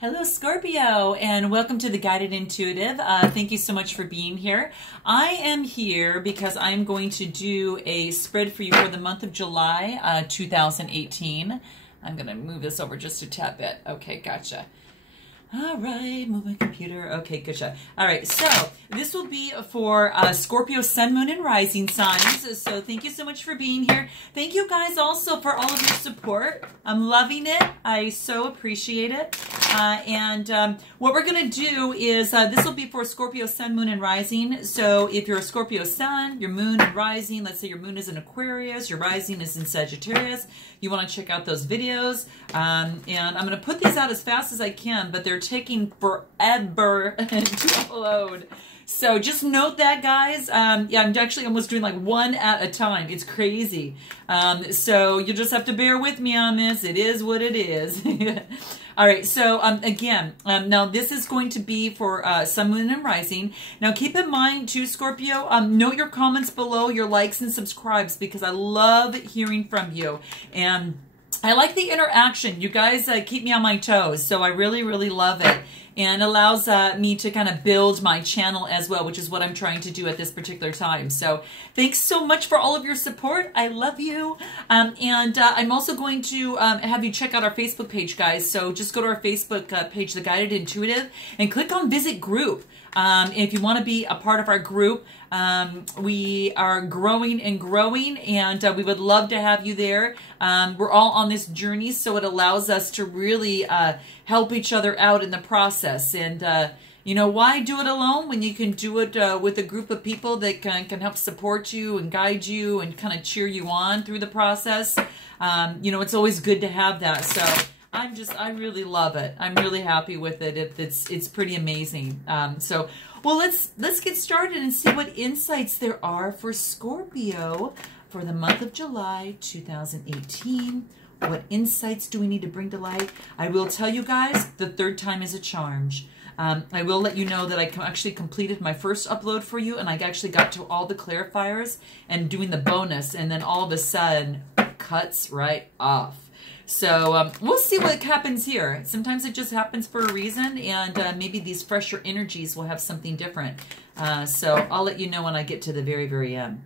Hello, Scorpio, and welcome to the Guided Intuitive. Thank you so much for being here. I am here because I'm going to do a spread for you for the month of July 2018. I'm going to move this over just a tad bit. Okay, gotcha. All right, move my computer. Okay, gotcha. All right, so this will be for Scorpio, Sun, Moon, and Rising signs. So thank you so much for being here. Thank you guys also for all of your support. I'm loving it. I so appreciate it. What we're going to do is, this will be for Scorpio, Sun, Moon, and Rising. So if you're a Scorpio Sun, your Moon and Rising, let's say your Moon is in Aquarius, your Rising is in Sagittarius, you want to check out those videos. And I'm going to put these out as fast as I can, but they're taking forever to upload. So just note that, guys. Yeah, I'm actually almost doing like one at a time. It's crazy. So you'll just have to bear with me on this. It is what it is. All right, so again, now this is going to be for Sun, Moon, and Rising. Now keep in mind too, Scorpio, note your comments below, your likes and subscribes, because I love hearing from you. And I like the interaction. You guys keep me on my toes, so I really, really love it. And allows me to kind of build my channel as well, which is what I'm trying to do at this particular time. So thanks so much for all of your support. I love you. I'm also going to have you check out our Facebook page, guys. So just go to our Facebook page, The Guided Intuitive, and click on Visit Group. If you want to be a part of our group, we are growing and growing, and we would love to have you there. We're all on this journey, so it allows us to really help each other out in the process. And you know, why do it alone when you can do it with a group of people that can help support you and guide you and kind of cheer you on through the process? You know, it's always good to have that. So I really love it. I'm really happy with it. It's pretty amazing. Well, let's get started and see what insights there are for Scorpio for the month of July 2018. What insights do we need to bring to light? I will tell you guys, the third time is a charm. I will let you know that I actually completed my first upload for you, and I actually got to all the clarifiers and doing the bonus, and then all of a sudden, cuts right off. So we'll see what happens here. Sometimes it just happens for a reason, and maybe these fresher energies will have something different. So I'll let you know when I get to the very, very end.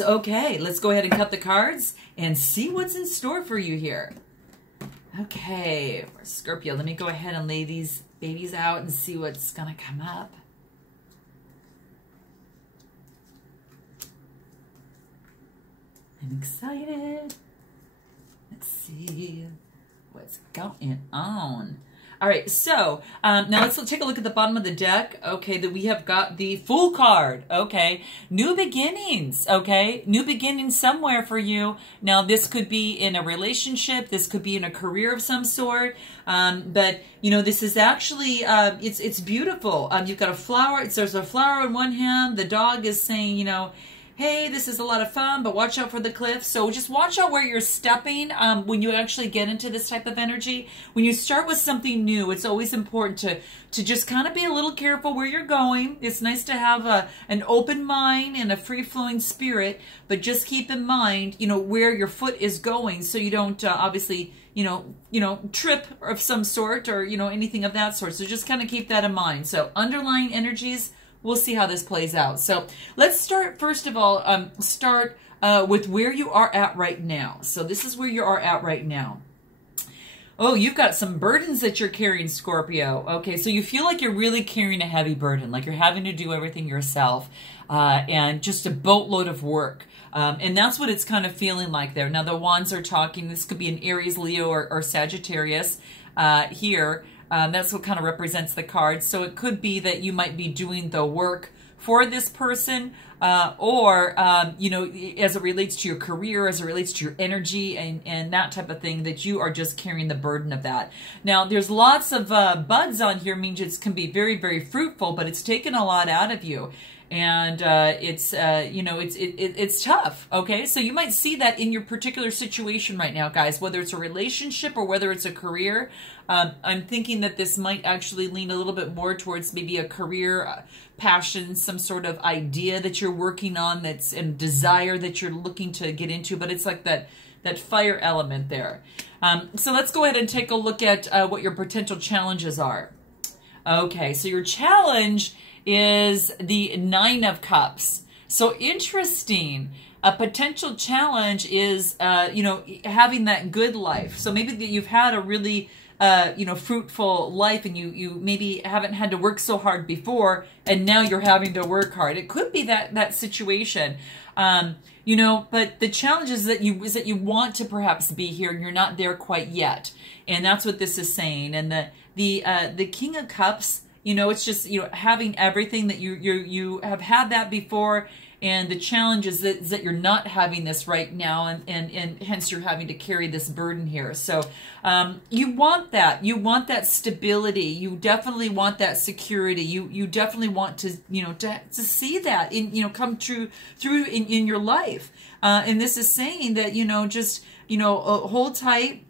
Okay, let's go ahead and cut the cards and see what's in store for you here. Okay, Scorpio, let me go ahead and lay these babies out and see what's going to come up. I'm excited. Let's see what's going on. All right, so now let's take a look at the bottom of the deck. Okay, that we have got the Fool card. Okay, new beginnings. Okay, new beginnings somewhere for you. Now this could be in a relationship. This could be in a career of some sort. But you know, this is actually it's beautiful. You've got a flower. There's a flower in one hand. The dog is saying, you know, hey, this is a lot of fun, but watch out for the cliff. So just watch out where you're stepping when you actually get into this type of energy. When you start with something new, it's always important to just kind of be a little careful where you're going. It's nice to have an open mind and a free-flowing spirit, but just keep in mind, you know, where your foot is going, so you don't obviously, you know, trip of some sort, or, you know, anything of that sort. So just kind of keep that in mind. So underlying energies, we'll see how this plays out. So let's start, first of all, with where you are at right now. So this is where you are at right now. Oh, you've got some burdens that you're carrying, Scorpio. Okay, so you feel like you're really carrying a heavy burden, like you're having to do everything yourself, and just a boatload of work. And that's what it's kind of feeling like there. Now, the wands are talking. This could be an Aries, Leo, or Sagittarius here. That's what kind of represents the card. So it could be that you might be doing the work for this person, or, you know, as it relates to your career, as it relates to your energy and that type of thing, that you are just carrying the burden of that. Now, there's lots of buds on here, means it can be very, very fruitful, but it's taken a lot out of you. And it's you know, it's tough. Okay, so you might see that in your particular situation right now, guys, whether it's a relationship or whether it's a career. I'm thinking that this might actually lean a little bit more towards maybe a career passion, some sort of idea that you're working on, that's a desire that you're looking to get into, but it's like that that fire element there. So let's go ahead and take a look at what your potential challenges are. Okay, so your challenge is the Nine of Cups. So interesting. A potential challenge is, you know, having that good life. So maybe that you've had a really, you know, fruitful life, and you maybe haven't had to work so hard before, and now you're having to work hard. It could be that situation. You know, but the challenge is that you want to perhaps be here and you're not there quite yet. And that's what this is saying. And the King of Cups, you know, it's just, you know, having everything that you have had that before. And the challenge is that you're not having this right now, and hence you're having to carry this burden here. So you want that. You want that stability. You definitely want that security. You definitely want to, you know, to see that in, you know, come through in your life. And this is saying that, you know, just, you know, hold tight.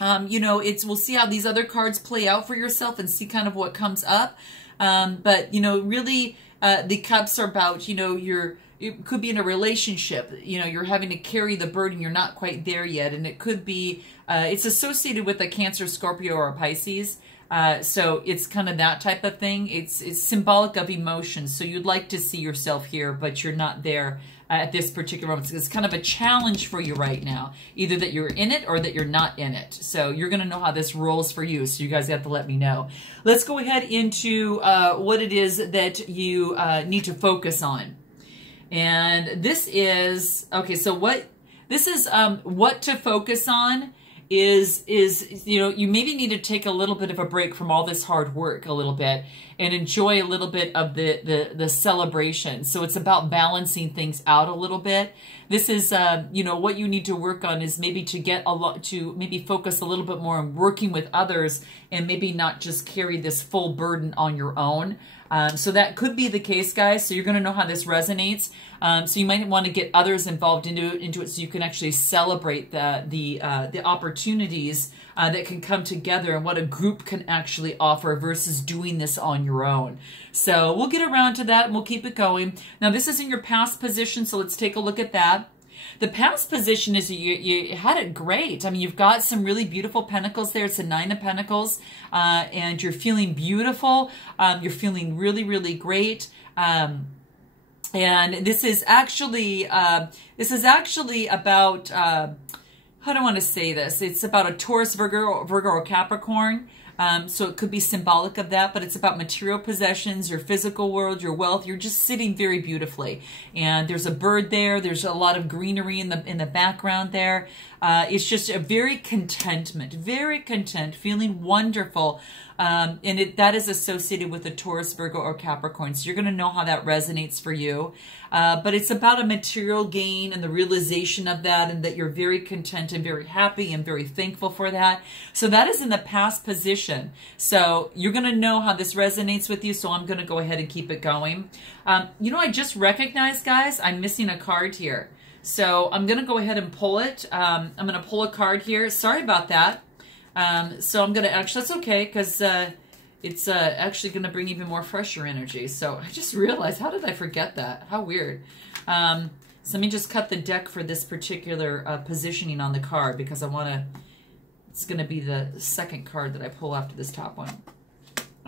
You know, we'll see how these other cards play out for yourself and see kind of what comes up. But, you know, really, the cups are about, you know, it could be in a relationship, you know, you're having to carry the burden, you're not quite there yet. And it could be, it's associated with a Cancer, Scorpio, or a Pisces. So it's kind of that type of thing. It's symbolic of emotions. So you'd like to see yourself here, but you're not there at this particular moment. It's kind of a challenge for you right now, either that you're in it or that you're not in it. So you're going to know how this rolls for you. So you guys have to let me know. Let's go ahead into what it is that you need to focus on. And this is, okay, so what to focus on is, you know, you maybe need to take a little bit of a break from all this hard work a little bit and enjoy a little bit of the celebration. So it's about balancing things out a little bit. This is, you know, what you need to work on is maybe to maybe focus a little bit more on working with others and maybe not just carry this full burden on your own. So that could be the case, guys. So you're going to know how this resonates. So you might want to get others involved into it so you can actually celebrate the opportunities that can come together and what a group can actually offer versus doing this on your own. So we'll get around to that and we'll keep it going. Now, this is in your past position, so let's take a look at that. The past position is you had it great. I mean, you've got some really beautiful pentacles there. It's a Nine of Pentacles, and you're feeling beautiful. You're feeling really, really great. And this is actually about, how do I want to say this? It's about a Taurus, Virgo, or Capricorn. So it could be symbolic of that, but it's about material possessions, your physical world, your wealth. You're just sitting very beautifully. And there's a bird there. There's a lot of greenery in the background there. It's just a very content, feeling wonderful. And that is associated with a Taurus, Virgo, or Capricorn. So you're going to know how that resonates for you. But it's about a material gain and the realization of that, and that you're very content and very happy and very thankful for that. So that is in the past position. So you're going to know how this resonates with you. So I'm going to go ahead and keep it going. You know, I just recognized, guys, I'm missing a card here. So I'm going to go ahead and pull it. I'm going to pull a card here. Sorry about that. So I'm going to actually, that's okay, because it's actually going to bring even more fresher energy. So I just realized, how did I forget that? How weird. So let me just cut the deck for this particular positioning on the card, because I want to, it's going to be the second card that I pull after this top one.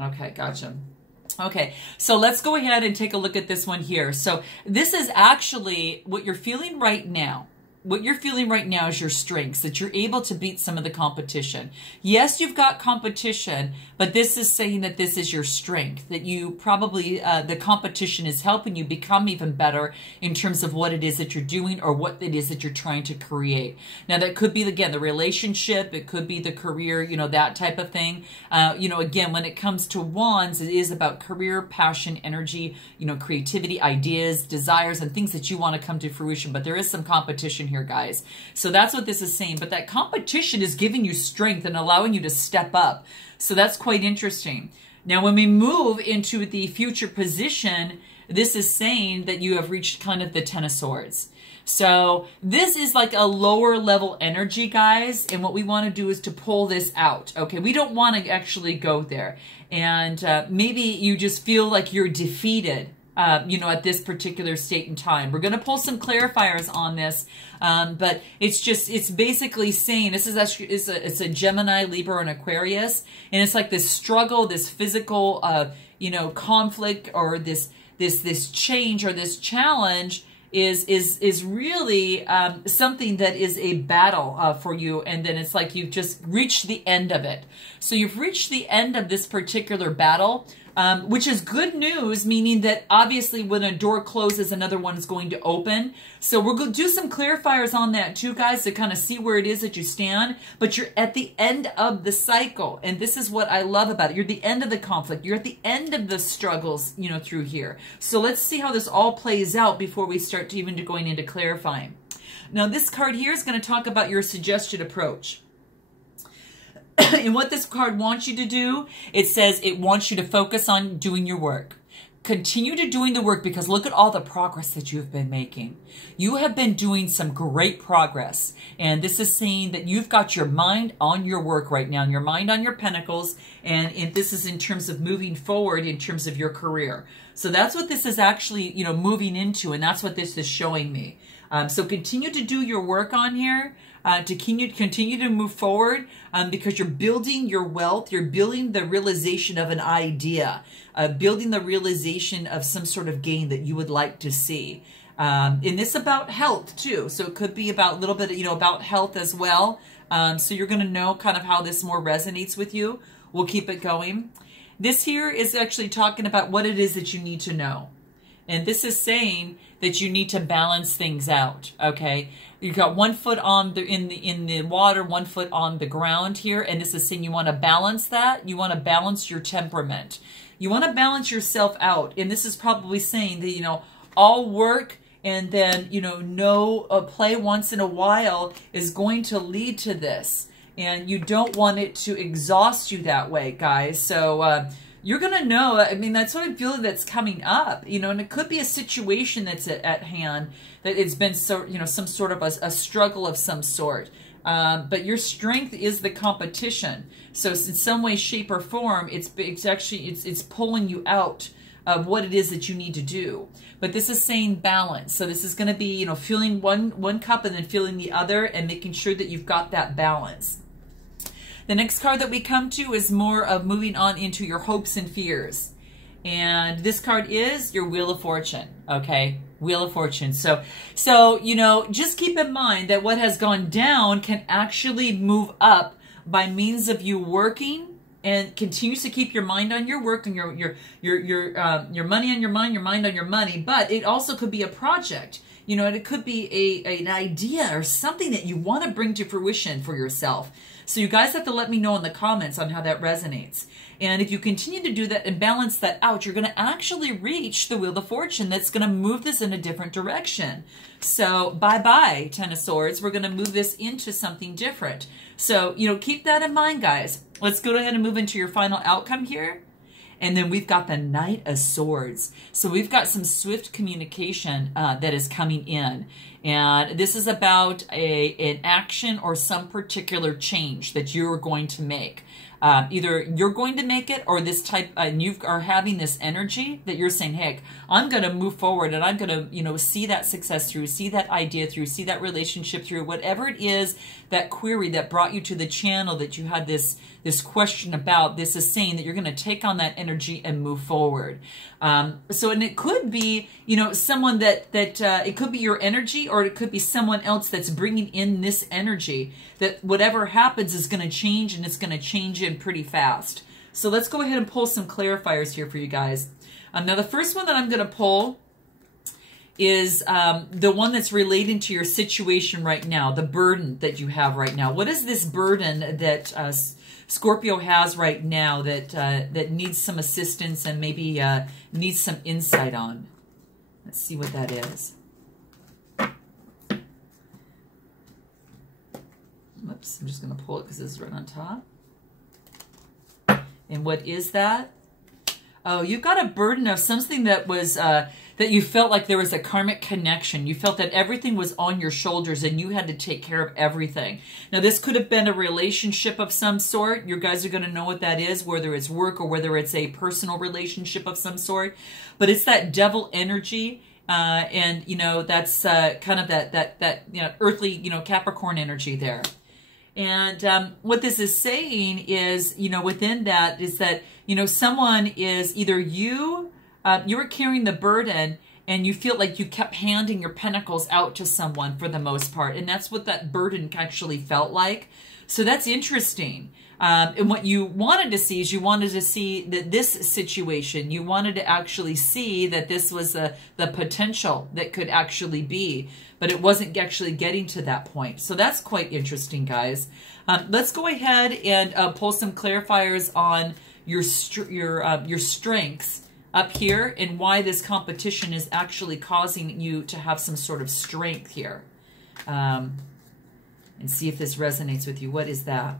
Okay, gotcha. Okay, so let's go ahead and take a look at this one here. So this is actually what you're feeling right now. What you're feeling right now is your strengths, that you're able to beat some of the competition. Yes, you've got competition, but this is saying that this is your strength, that you probably, the competition is helping you become even better in terms of what it is that you're doing or what it is that you're trying to create. Now, that could be, again, the relationship. It could be the career, you know, that type of thing. You know, again, when it comes to wands, it is about career, passion, energy, you know, creativity, ideas, desires, and things that you want to come to fruition. But there is some competition here, guys. So that's what this is saying. But that competition is giving you strength and allowing you to step up. So that's quite interesting. Now, when we move into the future position, this is saying that you have reached kind of the Ten of Swords. So this is like a lower level energy, guys. And what we want to do is to pull this out. Okay, we don't want to actually go there. And maybe you just feel like you're defeated. you know, at this particular state in time. We're going to pull some clarifiers on this, but it's basically saying, this is actually, it's a Gemini, Libra, and Aquarius, and it's like this struggle, this physical, you know, conflict, or this change, or this challenge is really something that is a battle for you, and then it's like you've just reached the end of it. So you've reached the end of this particular battle, which is good news, meaning that obviously when a door closes, another one is going to open. So we're going to do some clarifiers on that too, guys, to kind of see where it is that you stand. But you're at the end of the cycle, and this is what I love about it. You're at the end of the conflict. You're at the end of the struggles, you know, through here. So let's see how this all plays out before we start to even going into clarifying. Now, this card here is going to talk about your suggested approach. And what this card wants you to do, it says it wants you to focus on doing your work. Continue to doing the work, because look at all the progress that you've been making. You have been doing some great progress. And this is saying that you've got your mind on your work right now, and your mind on your pentacles. And this is in terms of moving forward in terms of your career. So that's what this is actually, you know, moving into. And that's what this is showing me. So continue to do your work on here. To continue to move forward, because you're building your wealth, you're building the realization of an idea, building the realization of some sort of gain that you would like to see. And this about health too, so it could be about a little bit, you know, about health as well. So you're going to know kind of how this more resonates with you. We'll keep it going. This here is actually talking about what it is that you need to know. And this is saying that you need to balance things out, okay? You've got 1 foot on in the water, 1 foot on the ground here, and this is saying you want to balance that. You want to balance your temperament. You want to balance yourself out, and this is probably saying that, you know, all work and then, you know, no play once in a while is going to lead to this, and you don't want it to exhaust you that way, guys. So you're going to know, I mean, that's what I feel that's coming up, you know, and it could be a situation that's at hand, that it's been, so, you know, some sort of a struggle of some sort. But your strength is the competition. So in some way, shape, or form, it's actually pulling you out of what it is that you need to do. But this is saying balance. So this is going to be, you know, feeling one cup and then feeling the other, and making sure that you've got that balance. The next card that we come to is more of moving on into your hopes and fears. And this card is your Wheel of Fortune, okay? Wheel of Fortune. So, you know, just keep in mind that what has gone down can actually move up by means of you working, and continues to keep your mind on your work, and your money on your mind, your mind on your money. But it also could be a project. You know, and it could be an idea or something that you want to bring to fruition for yourself. So you guys have to let me know in the comments on how that resonates. And if you continue to do that and balance that out, you're going to actually reach the Wheel of Fortune that's going to move this in a different direction. So bye-bye, Ten of Swords. We're going to move this into something different. So, you know, keep that in mind, guys. Let's go ahead and move into your final outcome here. And then we've got the Knight of Swords. So we've got some swift communication that is coming in. And this is about an action or some particular change that you're going to make. Either you're going to make it, or this type, and you are having this energy that you're saying, heck, I'm going to move forward, and I'm going to, you know, see that success through, see that idea through, see that relationship through, whatever it is, that query that brought you to the channel that you had this question about. This is saying that you're going to take on that energy and move forward. So, and it could be, you know, someone that it could be your energy, or it could be someone else that's bringing in this energy, that whatever happens is going to change, and it's going to change in pretty fast. So let's go ahead and pull some clarifiers here for you guys. Now the first one that I'm going to pull is the one that's relating to your situation right now, the burden that you have right now. What is this burden that Scorpio has right now that needs some assistance and maybe needs some insight on? Let's see what that is. Oops, I'm just going to pull it because this is right on top. And what is that? Oh, you've got a burden of something that was that that you felt like there was a karmic connection. You felt that everything was on your shoulders and you had to take care of everything. Now, this could have been a relationship of some sort. You guys are going to know what that is, whether it's work or whether it's a personal relationship of some sort. But it's that devil energy. And, you know, that's kind of that you know, earthly, you know, Capricorn energy there. And what this is saying is, you know, within that is that, you know, someone is either you were carrying the burden and you feel like you kept handing your pentacles out to someone for the most part. And that's what that burden actually felt like. So that's interesting. And what you wanted to see is you wanted to see that this situation, you wanted to actually see that this was the potential that could actually be, but it wasn't actually getting to that point. So that's quite interesting, guys. Let's go ahead and pull some clarifiers on your strengths up here and why this competition is actually causing you to have some sort of strength here. And see if this resonates with you. What is that?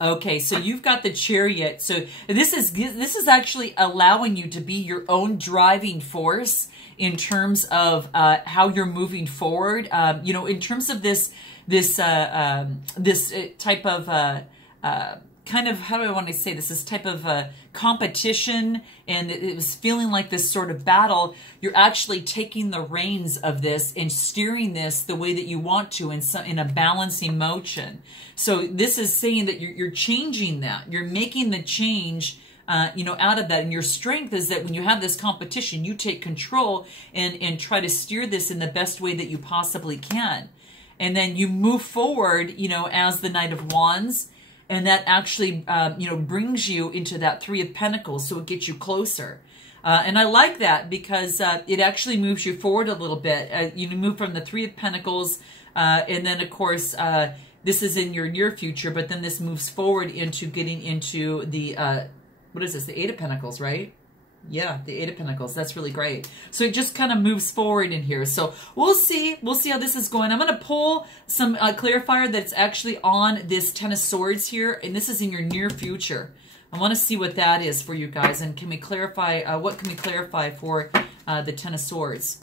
Okay, so you've got the Chariot. So this is actually allowing you to be your own driving force in terms of how you're moving forward. You know, in terms of this type of kind of, how do I want to say this type of competition, and it was feeling like this sort of battle. You're actually taking the reins of this and steering this the way that you want to in a balancing motion. So this is saying that you're changing that. You're making the change, you know, out of that. And your strength is that when you have this competition, you take control and try to steer this in the best way that you possibly can. And then you move forward, you know, as the Knight of Wands. And that actually, you know, brings you into that Three of Pentacles, so it gets you closer. And I like that because it actually moves you forward a little bit. You move from the Three of Pentacles, and then, of course, this is in your near future, but then this moves forward into getting into the, what is this, the Eight of Pentacles, right? Yeah, the Eight of Pentacles. That's really great. So it just kind of moves forward in here. So we'll see. We'll see how this is going. I'm going to pull some clarifier that's actually on this Ten of Swords here. And this is in your near future. I want to see what that is for you guys. And can we clarify, what can we clarify for the Ten of Swords?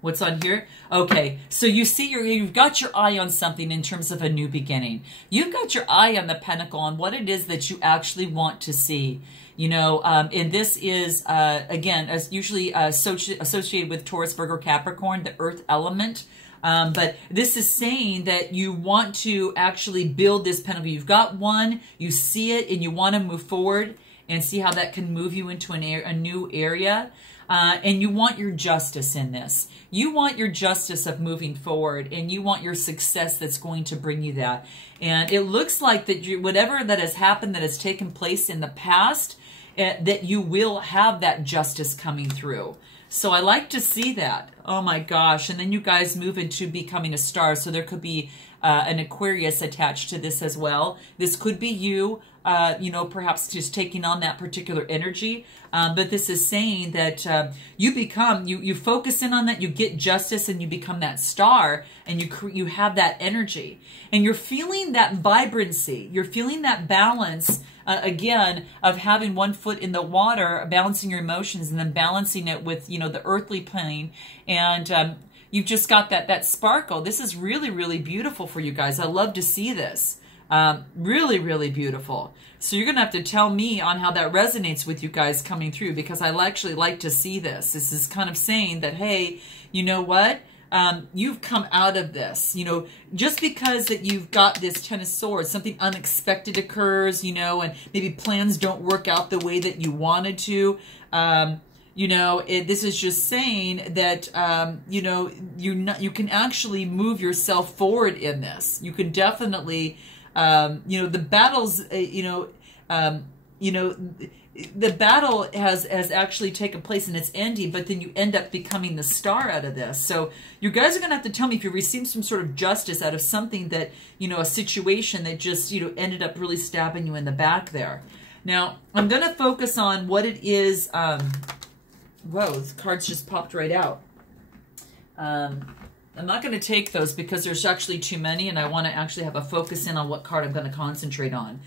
What's on here? Okay, so you see you've got your eye on something in terms of a new beginning. You've got your eye on the Pentacle on what it is that you actually want to see. You know, and this is, again, as usually associated with Taurus, Virgo, Capricorn, the earth element. But this is saying that you want to actually build this Pentacle. You've got one, you see it, and you want to move forward and see how that can move you into a new area. And you want your justice in this. You want your justice of moving forward, and you want your success that's going to bring you that. And it looks like that whatever that has happened, that has taken place in the past, that you will have that justice coming through. So I like to see that. Oh my gosh. And then you guys move into becoming a star. So there could be an Aquarius attached to this as well. This could be you, you know, perhaps just taking on that particular energy. But this is saying that you focus in on that, you get justice, and you become that star, and you have that energy. And you're feeling that vibrancy. You're feeling that balance, again, of having one foot in the water, balancing your emotions, and then balancing it with, you know, the earthly plane. And you've just got that sparkle. This is really, really beautiful for you guys. I love to see this. Really, really beautiful. So you're going to have to tell me on how that resonates with you guys coming through, because I actually like to see this. This is kind of saying that, hey, you know what? You've come out of this, you know, just because that you've got this Ten of Swords, something unexpected occurs, you know, and maybe plans don't work out the way that you wanted to. You know, this is just saying that, you know, you can actually move yourself forward in this. You can definitely, you know, the battles, the battle has actually taken place and it's ending, but then you end up becoming the star out of this. So you guys are going to have to tell me if you received some sort of justice out of something that, you know, a situation that just, you know, ended up really stabbing you in the back there. Now, I'm going to focus on what it is. Whoa, the cards just popped right out. I'm not going to take those because there's actually too many, and I want to actually have a focus in on what card I'm going to concentrate on.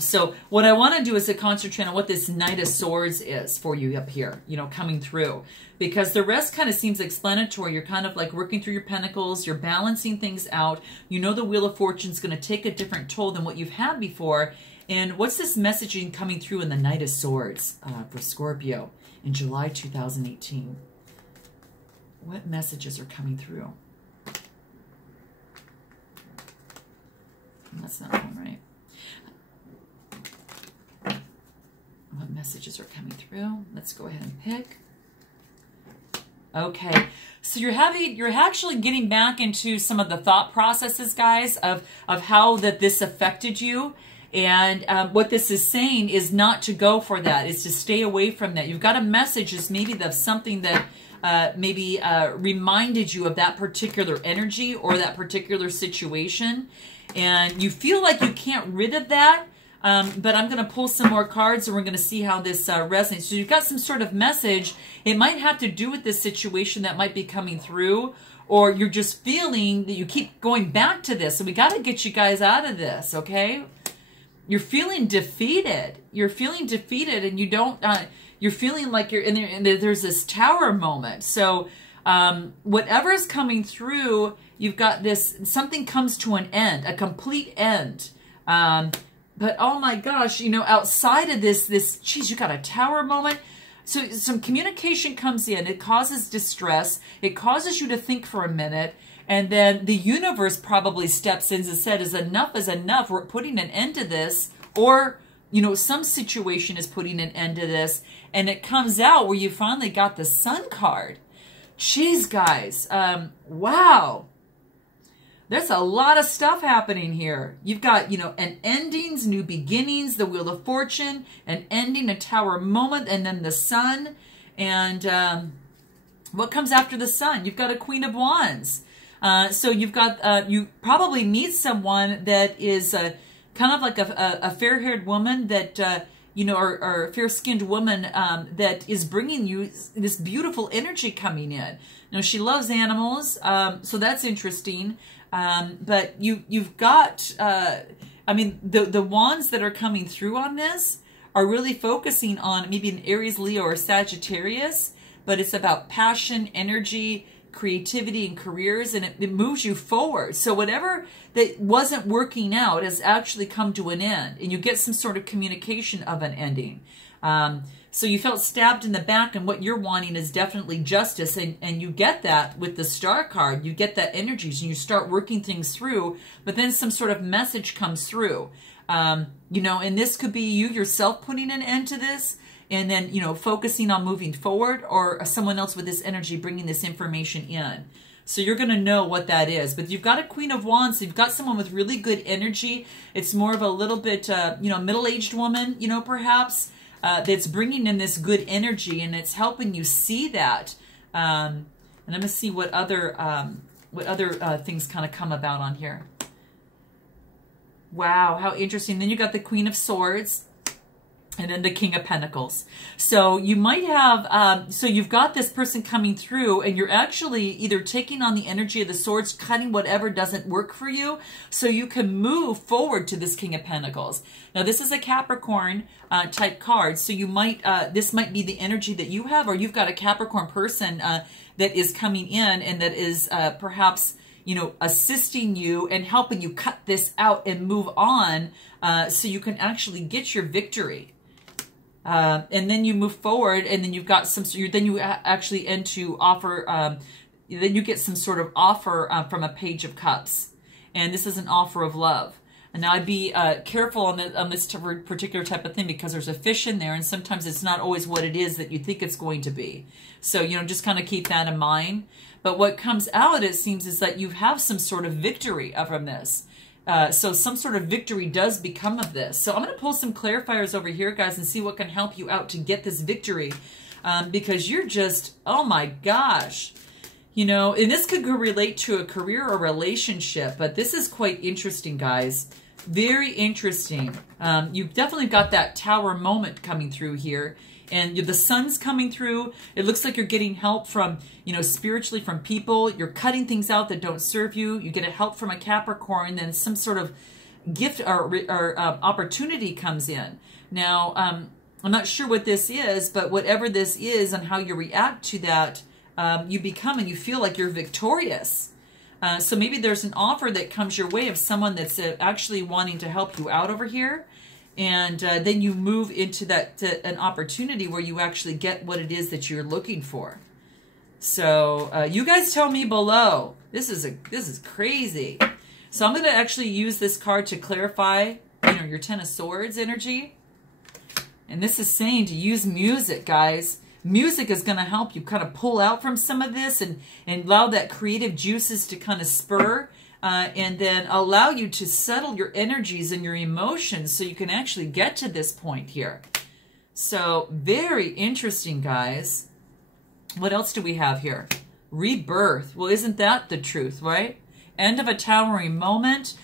So what I want to do is to concentrate on what this Knight of Swords is for you up here, you know, coming through. Because the rest kind of seems explanatory. You're kind of like working through your pentacles. You're balancing things out. You know the Wheel of Fortune is going to take a different toll than what you've had before. And what's this messaging coming through in the Knight of Swords for Scorpio in July 2018? What messages are coming through? That's not one, right? What messages are coming through? Let's go ahead and pick. Okay, so you're actually getting back into some of the thought processes, guys, of how this affected you. And what this is saying is not to go for that. It's to stay away from that. You've got a message is maybe of something that maybe reminded you of that particular energy or that particular situation. And you feel like you can't rid of that. But I'm going to pull some more cards and we're going to see how this resonates. So you've got some sort of message. It might have to do with this situation that might be coming through, or you're just feeling that you keep going back to this. So we got to get you guys out of this, okay? You're feeling defeated. You're feeling defeated and you don't, you're feeling like you're in there and there's this tower moment. So whatever is coming through, you've got this, something comes to an end, a complete end. But oh my gosh, you know, outside of this, geez, you got a tower moment. So some communication comes in. It causes distress. It causes you to think for a minute. And then the universe probably steps in and said, enough is enough. We're putting an end to this. Or, you know, some situation is putting an end to this. And it comes out where you finally got the Sun card. Jeez, guys. Wow. There's a lot of stuff happening here. You've got, you know, an endings, new beginnings, the Wheel of Fortune, an ending, a tower moment, and then the Sun. And what comes after the Sun? You've got a Queen of Wands. So you've got, you probably meet someone that is kind of like a fair-haired woman that, you know, or a fair-skinned woman that is bringing you this beautiful energy coming in. Now, she loves animals, so that's interesting. But you've got, I mean, the wands that are coming through on this are really focusing on maybe an Aries, Leo, or Sagittarius, but it's about passion, energy, creativity, and careers, and it moves you forward. So whatever that wasn't working out has actually come to an end, and you get some sort of communication of an ending. So you felt stabbed in the back, and what you're wanting is definitely justice, and you get that with the Star card. You get that energy, and you start working things through, but then some sort of message comes through. You know, and this could be you yourself putting an end to this, and then, you know, focusing on moving forward, or someone else with this energy bringing this information in. So you're going to know what that is. But you've got a Queen of Wands. So you've got someone with really good energy. It's more of a little bit, you know, middle-aged woman, you know, perhaps, that's bringing in this good energy, and it's helping you see that. And I'm going to see what other things kind of come about on here. Wow, how interesting. Then you got the Queen of Swords. And then the King of Pentacles. So you might have, so you've got this person coming through, and you're actually either taking on the energy of the swords, cutting whatever doesn't work for you, so you can move forward to this King of Pentacles. Now, this is a Capricorn type card, so you might, this might be the energy that you have, or you've got a Capricorn person that is coming in and that is perhaps, you know, assisting you and helping you cut this out and move on so you can actually get your victory. And then you move forward, and then you've got some, then you actually end to offer, then you get some sort of offer from a Page of Cups. And this is an offer of love. And now I'd be careful on this particular type of thing, because there's a fish in there, and sometimes it's not always what it is that you think it's going to be. So, you know, just kind of keep that in mind. But what comes out, it seems, is that you have some sort of victory from this. So some sort of victory does become of this. So I'm going to pull some clarifiers over here, guys, and see what can help you out to get this victory. Because you're just, oh my gosh. You know, and this could relate to a career or relationship, but this is quite interesting, guys. Very interesting. You've definitely got that tower moment coming through here. and the sun's coming through. It looks like you're getting help from, you know, spiritually from people. You're cutting things out that don't serve you. You get a help from a Capricorn, then some sort of gift or opportunity comes in. Now, I'm not sure what this is, but whatever this is and how you react to that, you become and you feel like you're victorious. So maybe there's an offer that comes your way of someone that's actually wanting to help you out over here. And then you move into that an opportunity where you actually get what it is that you're looking for. So you guys tell me below. This is crazy. So I'm going to actually use this card to clarify, you know, your Ten of Swords energy. And this is saying to use music, guys. Music is going to help you kind of pull out from some of this and allow that creative juices to kind of spur and then allow you to settle your energies and your emotions so you can actually get to this point here. So very interesting, guys. What else do we have here? Rebirth. Well, isn't that the truth, right? End of a towering moment.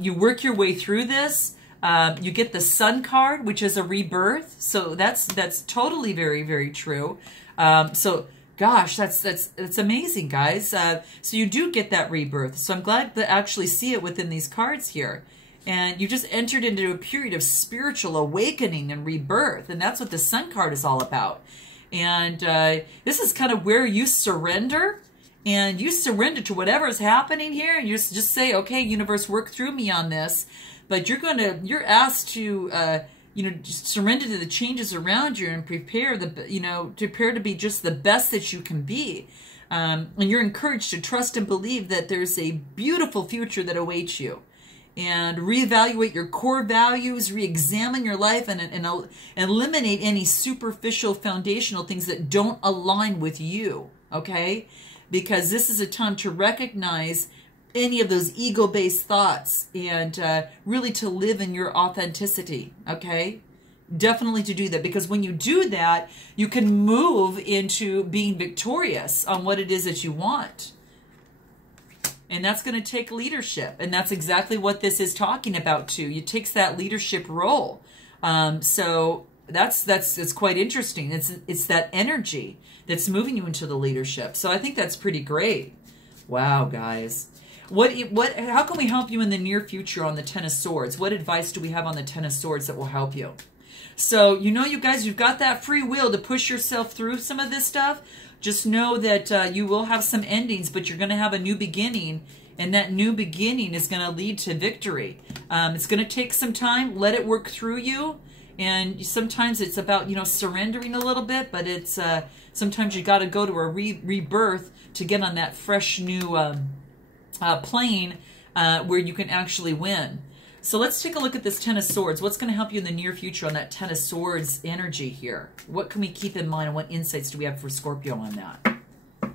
You work your way through this. You get the Sun card, which is a rebirth. So that's totally very, very true. So gosh, that's amazing, guys. So you do get that rebirth. So I'm glad to actually see it within these cards here. And you just entered into a period of spiritual awakening and rebirth. And that's what the Sun card is all about. And this is kind of where you surrender. And you surrender to whatever is happening here. And you just say, okay, universe, work through me on this. But you're asked to, you know, just surrender to the changes around you and prepare prepare to be just the best that you can be. And you're encouraged to trust and believe that there's a beautiful future that awaits you. And reevaluate your core values, re-examine your life, and eliminate any superficial foundational things that don't align with you, okay? Because this is a time to recognize any of those ego-based thoughts and really to live in your authenticity, okay? Definitely to do that, because when you do that, you can move into being victorious on what it is that you want. And that's going to take leadership, and that's exactly what this is talking about too. It takes that leadership role. So that's quite interesting. It's that energy that's moving you into the leadership. So I think that's pretty great. Wow, guys. How can we help you in the near future on the Ten of Swords? What advice do we have on the Ten of Swords that will help you? So, you know, you guys, you've got that free will to push yourself through some of this stuff. Just know that you will have some endings, but you're going to have a new beginning, and that new beginning is going to lead to victory. It's going to take some time. Let it work through you. And sometimes it's about, you know, surrendering a little bit, but it's sometimes you got to go to a rebirth to get on that fresh new plane where you can actually win. So let's take a look at this Ten of Swords. What's going to help you in the near future on that Ten of Swords energy here? What can we keep in mind, and what insights do we have for Scorpio on that?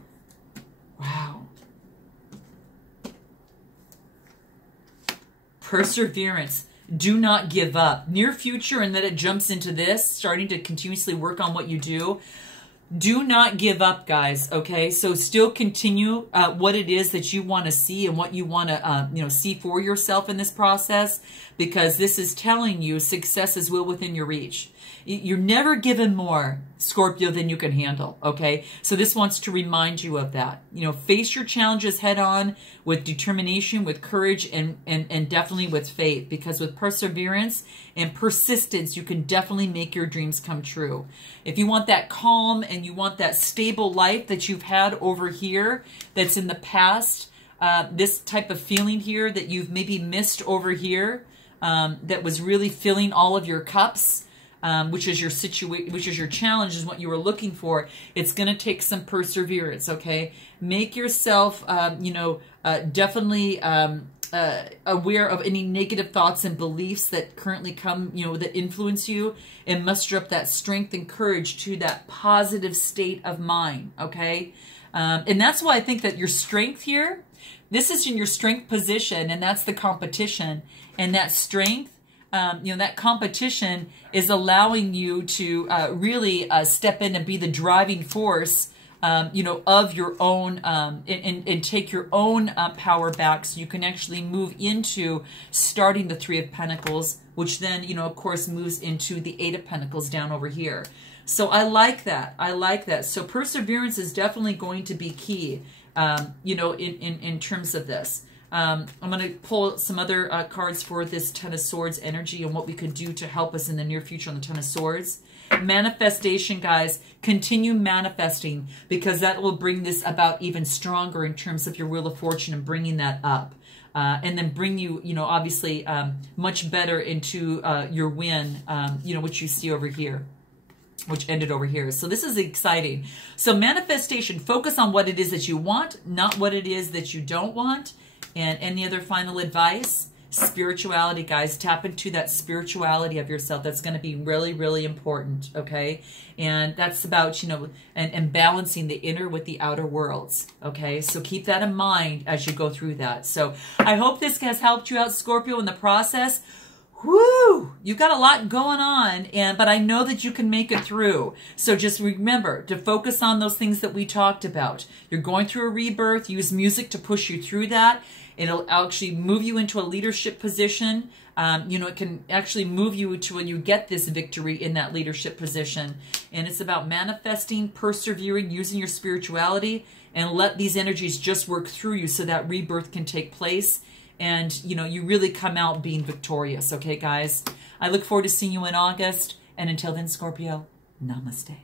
Wow. Perseverance. Do not give up. Near future, and then it jumps into this, starting to continuously work on what you do. Do not give up, guys, okay? So still continue what it is that you want to see and what you want to you know, see for yourself in this process, because this is telling you success is well within your reach. You're never given more, Scorpio, than you can handle, okay? So this wants to remind you of that. You know, face your challenges head on with determination, with courage, and definitely with faith, because with perseverance and persistence, you can definitely make your dreams come true. If you want that calm and you want that stable life that you've had over here that's in the past, this type of feeling here that you've maybe missed over here, that was really filling all of your cups, which is your which is your challenge, is what you were looking for. It's going to take some perseverance, okay? Make yourself, you know, definitely aware of any negative thoughts and beliefs that currently come, you know, that influence you, and muster up that strength and courage to that positive state of mind, okay? And that's why I think that your strength here, this is in your strength position, and that's the competition, and that strength, you know, that competition is allowing you to really step in and be the driving force, you know, of your own, and take your own power back, so you can actually move into starting the Three of Pentacles, which then, you know, of course, moves into the Eight of Pentacles down over here. So I like that. I like that. So perseverance is definitely going to be key, you know, in terms of this. I'm going to pull some other cards for this Ten of Swords energy and what we could do to help us in the near future on the Ten of Swords. Manifestation, guys. Continue manifesting, because that will bring this about even stronger in terms of your Wheel of Fortune and bringing that up. And then bring you, you know, obviously much better into your win, you know, which you see over here, which ended over here. So this is exciting. So manifestation, focus on what it is that you want, not what it is that you don't want. And any other final advice? Spirituality, guys. Tap into that spirituality of yourself. That's going to be really, really important, okay? And that's about, you know, and balancing the inner with the outer worlds, okay? So keep that in mind as you go through that. So I hope this has helped you out, Scorpio, in the process. Woo! You've got a lot going on, but I know that you can make it through. So just remember to focus on those things that we talked about. You're going through a rebirth. Use music to push you through that. It'll actually move you into a leadership position. You know, it can actually move you to when you get this victory in that leadership position. And it's about manifesting, persevering, using your spirituality, and let these energies just work through you so that rebirth can take place. And, you know, you really come out being victorious. Okay, guys? I look forward to seeing you in August. And until then, Scorpio, namaste.